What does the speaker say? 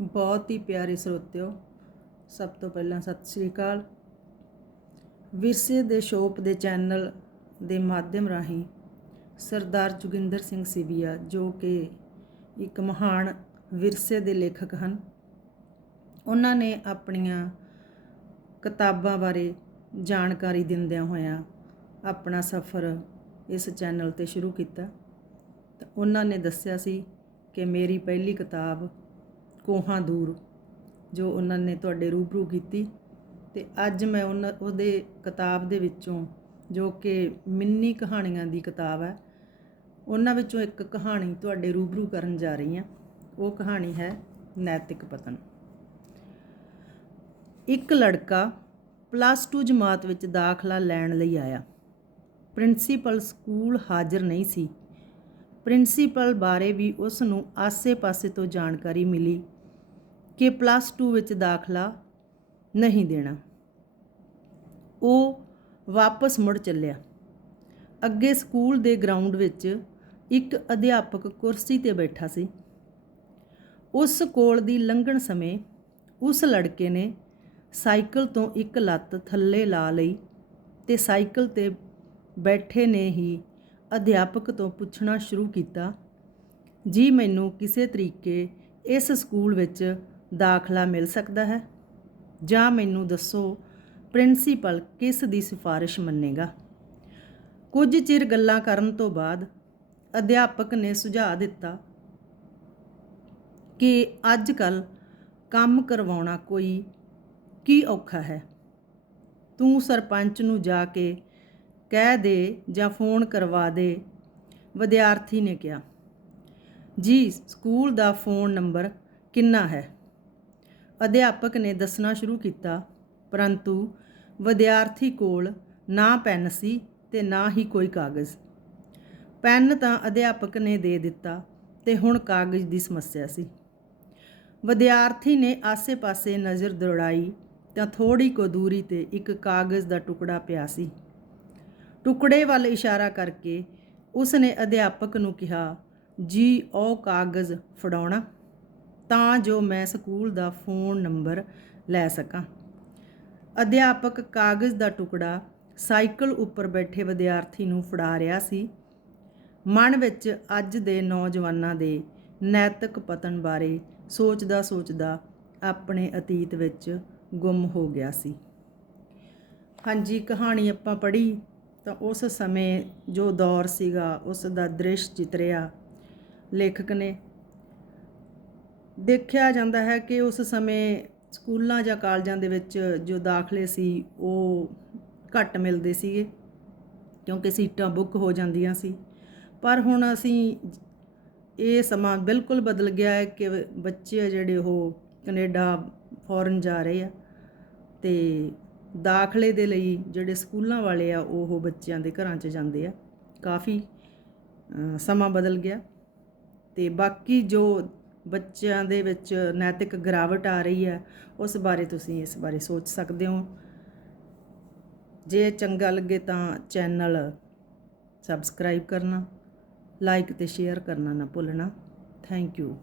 ਬਹੁਤ ਹੀ ਪਿਆਰੇ ਸਰੋਤਿਓ ਸਭ ਤੋਂ ਪਹਿਲਾਂ ਸਤਿ ਸ੍ਰੀ ਅਕਾਲ। ਵਿਰਸੇ ਦੇ ਸ਼ੋਪ ਦੇ ਚੈਨਲ ਦੇ ਮਾਧਿਅਮ ਰਾਹੀਂ ਸਰਦਾਰ ਜੋਗਿੰਦਰ ਸਿੰਘ ਸਿਵੀਆ, ਜੋ ਕਿ ਇੱਕ ਮਹਾਨ ਵਿਰਸੇ ਦੇ ਲੇਖਕ ਹਨ, ਉਹਨਾਂ ਨੇ ਆਪਣੀਆਂ ਕਿਤਾਬਾਂ ਬਾਰੇ ਜਾਣਕਾਰੀ ਦਿੰਦਿਆਂ ਹੋਇਆਂ ਆਪਣਾ ਸਫ਼ਰ ਇਸ ਚੈਨਲ ਤੇ ਸ਼ੁਰੂ ਕੀਤਾ। ਤਾਂ ਉਹਨਾਂ ਨੇ ਦੱਸਿਆ ਸੀ ਕਿ ਮੇਰੀ ਪਹਿਲੀ ਕਿਤਾਬ ਕੋਹਾਂ ਦੂਰ ਜੋ ਉਹਨਾਂ ਨੇ ਤੁਹਾਡੇ ਰੂਬਰੂ ਕੀਤੀ। ਤੇ ਅੱਜ ਮੈਂ ਉਹਨਾਂ, ਉਹਦੇ ਕਿਤਾਬ ਦੇ ਵਿੱਚੋਂ, ਜੋ ਕਿ ਮਿੰਨੀ ਕਹਾਣੀਆਂ ਦੀ ਕਿਤਾਬ ਹੈ, ਉਹਨਾਂ ਵਿੱਚੋਂ ਇੱਕ ਕਹਾਣੀ ਤੁਹਾਡੇ ਰੂਬਰੂ ਕਰਨ ਜਾ ਰਹੀ ਹਾਂ। ਉਹ ਕਹਾਣੀ ਹੈ ਨੈਤਿਕ ਪਤਨ। ਇੱਕ ਲੜਕਾ ਪਲੱਸ 2 ਜਮਾਤ ਵਿੱਚ ਦਾਖਲਾ ਲੈਣ ਲਈ ਆਇਆ। ਪ੍ਰਿੰਸੀਪਲ ਸਕੂਲ ਹਾਜ਼ਰ ਨਹੀਂ ਸੀ। ਪ੍ਰਿੰਸੀਪਲ ਬਾਰੇ ਵੀ ਉਸ ਨੂੰ ਆਸੇ-ਪਾਸੇ ਤੋਂ ਜਾਣਕਾਰੀ ਮਿਲੀ ਕਿ ਪਲੱਸ 2 ਵਿੱਚ ਦਾਖਲਾ ਨਹੀਂ ਦੇਣਾ। ਉਹ ਵਾਪਸ ਮੁੜ ਚੱਲਿਆ। ਅੱਗੇ ਸਕੂਲ ਦੇ ਗਰਾਊਂਡ ਵਿੱਚ ਇੱਕ ਅਧਿਆਪਕ ਕੁਰਸੀ ਤੇ ਬੈਠਾ ਸੀ। ਉਸ ਕੋਲ ਦੀ ਲੰਘਣ ਸਮੇਂ ਉਸ ਲੜਕੇ ਨੇ ਸਾਈਕਲ ਤੋਂ ਇੱਕ ਲੱਤ ਥੱਲੇ ਲਾ ਲਈ ਤੇ ਸਾਈਕਲ ਤੇ ਬੈਠੇ ਨੇ ਹੀ ਅਧਿਆਪਕ ਤੋਂ ਪੁੱਛਣਾ ਸ਼ੁਰੂ ਕੀਤਾ, ਜੀ, ਮੈਨੂੰ ਕਿਸੇ ਤਰੀਕੇ ਇਸ ਸਕੂਲ ਵਿੱਚ ਦਾਖਲਾ ਮਿਲ ਸਕਦਾ ਹੈ? ਜਾਂ ਮੈਨੂੰ ਦੱਸੋ ਪ੍ਰਿੰਸੀਪਲ ਕਿਸ ਦੀ ਸਿਫਾਰਿਸ਼ ਮੰਨੇਗਾ? ਕੁਝ ਚਿਰ ਗੱਲਾਂ ਕਰਨ ਤੋਂ ਬਾਅਦ ਅਧਿਆਪਕ ਨੇ ਸੁਝਾਅ ਦਿੱਤਾ ਕਿ ਅੱਜ ਕੱਲ ਕੰਮ ਕਰਵਾਉਣਾ ਕੋਈ ਕੀ ਔਖਾ ਹੈ। ਤੂੰ ਸਰਪੰਚ ਨੂੰ ਜਾ ਕੇ ਕਹਿ ਦੇ ਜਾਂ ਫੋਨ ਕਰਵਾ ਦੇ, ਵਿਦਿਆਰਥੀ ਨੇ ਕਿਹਾ, ਜੀ, ਸਕੂਲ ਦਾ ਫੋਨ ਨੰਬਰ ਕਿੰਨਾ ਹੈ? ਅਧਿਆਪਕ ਨੇ ਦੱਸਣਾ ਸ਼ੁਰੂ ਕੀਤਾ, ਪਰੰਤੂ ਵਿਦਿਆਰਥੀ ਕੋਲ ਨਾ ਪੈਨ ਸੀ ਤੇ ਨਾ ਹੀ ਕੋਈ ਕਾਗਜ਼। ਪੈਨ ਤਾਂ ਅਧਿਆਪਕ ਨੇ ਦੇ ਦਿੱਤਾ ਤੇ ਹੁਣ ਕਾਗਜ਼ ਦੀ ਸਮੱਸਿਆ ਸੀ। ਵਿਦਿਆਰਥੀ ਨੇ ਆਸੇ-ਪਾਸੇ ਨਜ਼ਰ ਦੌੜਾਈ ਤਾਂ ਥੋੜੀ ਕੁ ਦੂਰੀ ਤੇ ਇੱਕ ਕਾਗਜ਼ ਦਾ ਟੁਕੜਾ ਪਿਆ ਸੀ। ਟੁਕੜੇ ਵੱਲ ਇਸ਼ਾਰਾ ਕਰਕੇ ਉਸ ਨੇ ਅਧਿਆਪਕ ਨੂੰ ਕਿਹਾ, ਜੀ, ਉਹ ਕਾਗਜ਼ ਫੜਾਉਣਾ ਤਾਂ ਜੋ ਮੈਂ ਸਕੂਲ ਦਾ ਫੋਨ ਨੰਬਰ ਲੈ ਸਕਾਂ। ਅਧਿਆਪਕ ਕਾਗਜ਼ ਦਾ ਟੁਕੜਾ ਸਾਈਕਲ ਉੱਪਰ ਬੈਠੇ ਵਿਦਿਆਰਥੀ ਨੂੰ ਫੜਾ ਰਿਹਾ ਸੀ। ਮਨ ਵਿੱਚ ਅੱਜ ਦੇ ਨੌਜਵਾਨਾਂ ਦੇ ਨੈਤਿਕ ਪਤਨ ਬਾਰੇ ਸੋਚਦਾ ਸੋਚਦਾ ਆਪਣੇ ਅਤੀਤ ਵਿੱਚ ਗੁੰਮ ਹੋ ਗਿਆ ਸੀ। ਹਾਂਜੀ, ਕਹਾਣੀ ਆਪਾਂ ਪੜ੍ਹੀ। ਤਾਂ ਉਸ ਸਮੇਂ ਜੋ ਦੌਰ ਸੀਗਾ, ਉਸ ਦਾ ਦ੍ਰਿਸ਼ ਚਿਤਰਿਆ। ਲੇਖਕ ਨੇ ਦੇਖਿਆ ਜਾਂਦਾ ਹੈ ਕਿ ਉਸ ਸਮੇਂ ਸਕੂਲਾਂ ਜਾਂ ਕਾਲਜਾਂ ਦੇ ਵਿੱਚ ਜੋ ਦਾਖਲੇ ਸੀ, ਉਹ ਘੱਟ ਮਿਲਦੇ ਸੀਗੇ, ਕਿਉਂਕਿ ਸੀਟਾਂ ਬੁੱਕ ਹੋ ਜਾਂਦੀਆਂ ਸੀ। ਪਰ ਹੁਣ ਅਸੀਂ ਇਹ ਸਮਾਂ ਬਿਲਕੁਲ ਬਦਲ ਗਿਆ ਹੈ ਕਿ ਬੱਚੇ ਆ ਜਿਹੜੇ ਉਹ ਕੈਨੇਡਾ ਫੋਰਨ ਜਾ ਰਹੇ ਆ ਤੇ ਦਾਖਲੇ ਦੇ ਲਈ ਜਿਹੜੇ ਸਕੂਲਾਂ ਵਾਲੇ ਆ, ਉਹ ਬੱਚਿਆਂ ਦੇ ਘਰਾਂ 'ਚ ਜਾਂਦੇ ਆ। ਕਾਫੀ ਸਮਾਂ ਬਦਲ ਗਿਆ ਤੇ ਬਾਕੀ ਜੋ ਬੱਚਿਆਂ ਦੇ ਵਿੱਚ ਨੈਤਿਕ ਗਿਰਾਵਟ ਆ ਰਹੀ ਹੈ ਉਸ ਬਾਰੇ ਤੁਸੀਂ ਇਸ ਬਾਰੇ ਸੋਚ ਸਕਦੇ ਹੋ। ਜੇ ਚੰਗਾ ਲੱਗੇ ਤਾਂ ਚੈਨਲ ਸਬਸਕ੍ਰਾਈਬ ਕਰਨਾ, ਲਾਈਕ ਤੇ ਸ਼ੇਅਰ ਕਰਨਾ ਨਾ ਭੁੱਲਣਾ। Thank you.